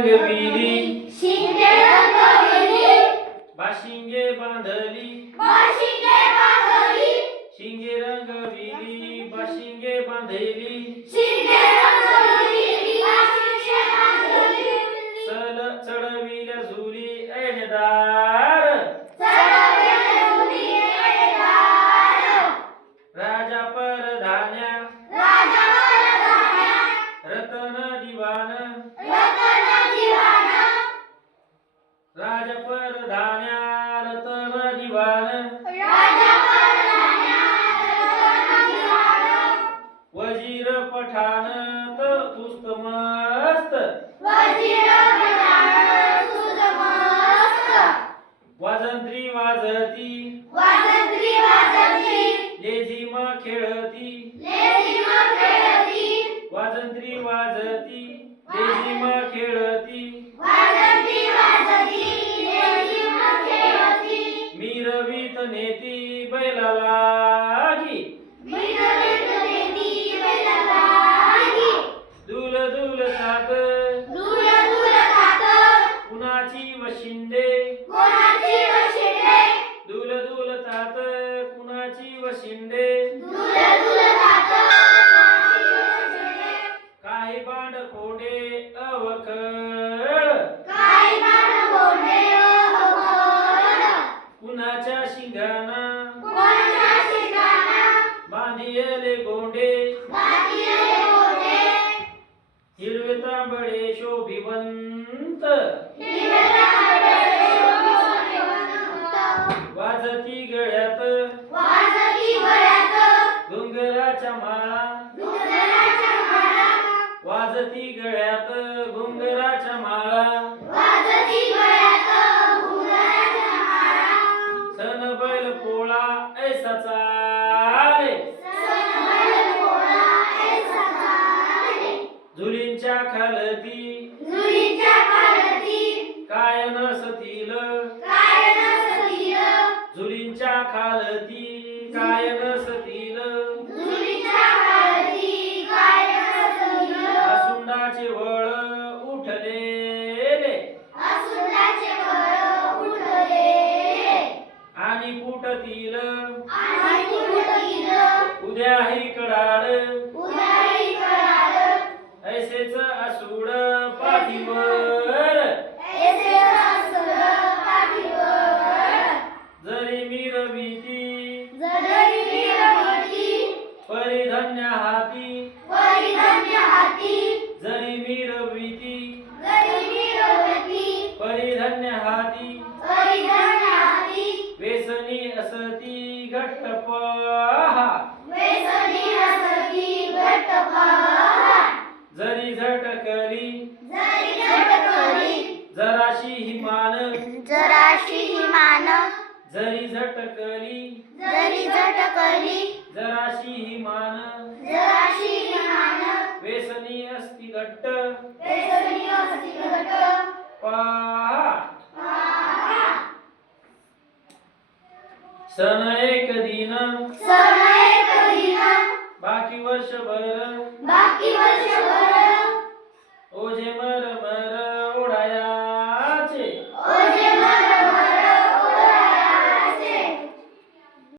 रंगविली शिंगे रंगविली बाशिंगे बांधली बाशिंगे बांधली शिंगे रंगविली बाशिंगे बांधली शिंगे रंगविली बाशिंगे बांधली चढविल्या झुली ऐनदार चढविल्या झुली ऐनदार राजा परधान्या रतन दिवान राजा परधान्या रतन दिवान वजीर पठाण तुस्त मस्त वाजंत्री वाजती लेझिम खेळती वाजंत्री वाजती लेझिम खेळती मिरवीत नेती बैलालागी दुल दुल सात कुणाची वशिंदे दुल दुल तात कुणाची वशिंदे काही बांड खोडे अवखळ कुणाच्या शिंगाना बांधियले गोंडे हिरवे तांबडे शोभिवंत वाजती गळ्यात घुंगराच्या माळा वाजती गळ्यात घुंगराच्या माळा सन बैल पोळा ऐसा चाले झुलींच्या खालती काय नसतील झुलींच्या खालती काय नसतील आसुंडाचे वळ उठलेले आणि फुटतील उद्या ही कडाड ऐसेच आसूड पाठीवर जरी मिरविती परिधन्य हाती जरी मिरविती परिधन्य हाती वेसनी असती घट्ट पहा जरी झटकली जराशी हिमान जरी झटकली जराशी हिमान वेसनी अस्ति घट्ट पहा सन एक